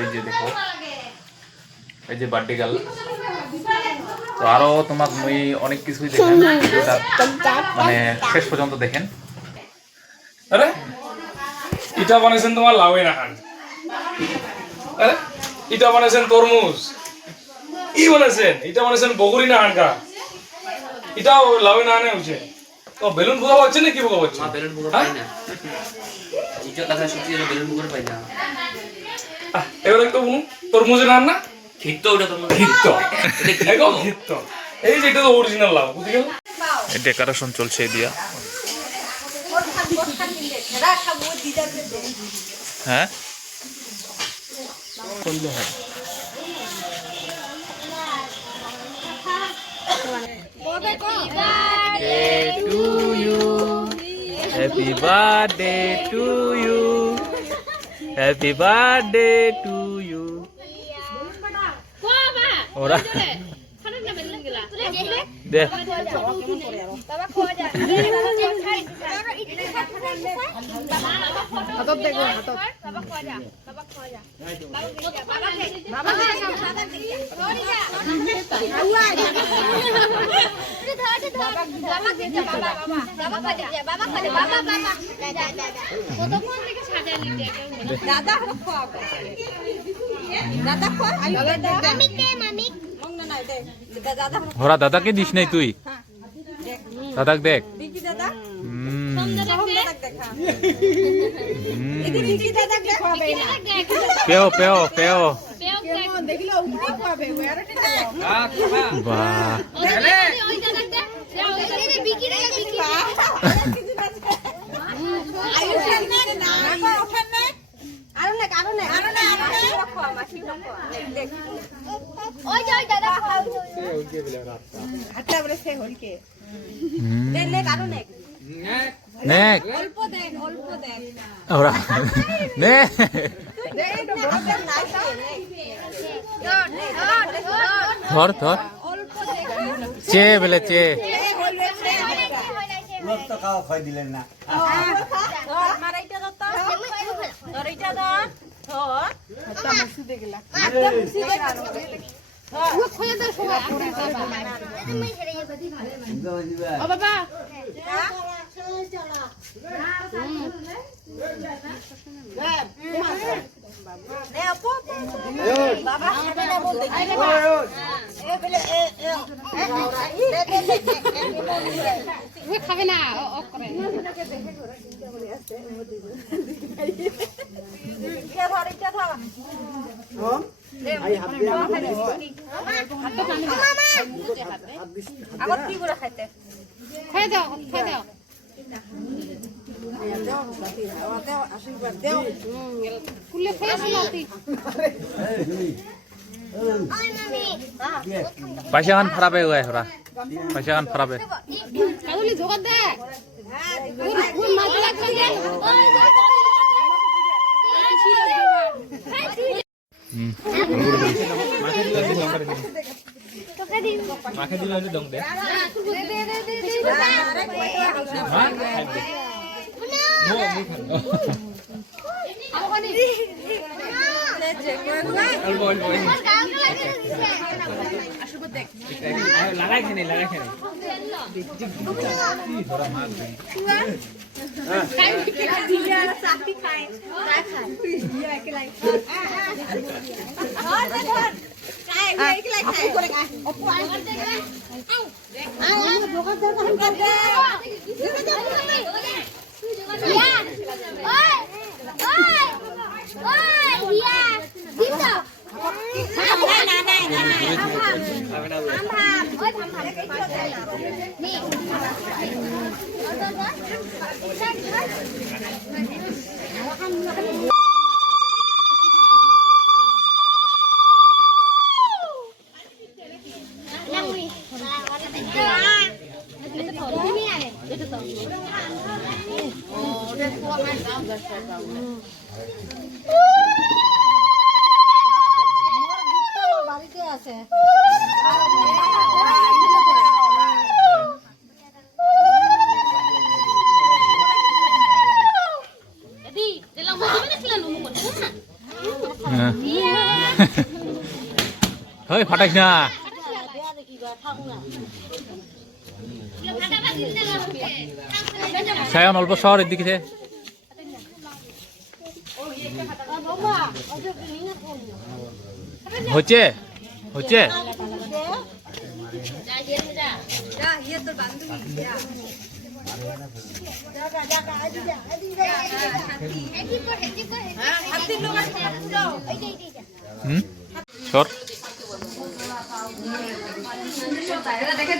এই যে দেখো এই যে বার্থডে গার্ল তো আরো তোমাক মুই অনেক কিছুই দেখেন ভিডিওটা মানে শেষ পর্যন্ত দেখেন আরে এটা বানাইছেন তোমার লাউই না খান আরে এটা বানাইছেন তরমুজ ই বানাইছেন এটা বানাইছেন বগুড়ি না খান কা এটাও লাউই না আনে হচ্ছে তো বেলুন ফুকা পাচ্ছে না কি ফুকা পাচ্ছে মা বেলুন ফুকা পাই না এটা কথা সত্যি বেলুন ফুকা পাই না এবার একটু তরমুজের নাম না খিত্ত ওটা তরমুজ খিত্ত একদম খিত্ত এই যে এটা তো অরিজিনাল লাউ বুঝলি গেল ডেকোরেশন চলছে দিয়া হ্যাঁ করলে হয় Happy birthday to you. Happy birthday to you. Ora. দে হাতত দেখো হাতত বাবা খোয়া যা বাবা খোয়া যা বাবা ওরা দাদাকে দিস নাই তুই দাদাক দেখ পেও পেও পেও বাহ নেক ওরা নে ধর ধর চে বলে চে খাওয়া খাই দিলেন না বাবা খাবে না খাই দাও খাই দাও পয়সা খান খারাপ হয়ে গেছে ওরা পয়সা খান খারাপ হয়ে কাজলি জোগাড় দে মাকে দিলে হয়তো দম দে লাগাই খেনে লাগাই খেনে বাড়িতে আছে হ্যাঁ হয় ফাটাইস না সায়ন অল্প শহর এদিকে হচ্ছে হচ্ছে সর দেখে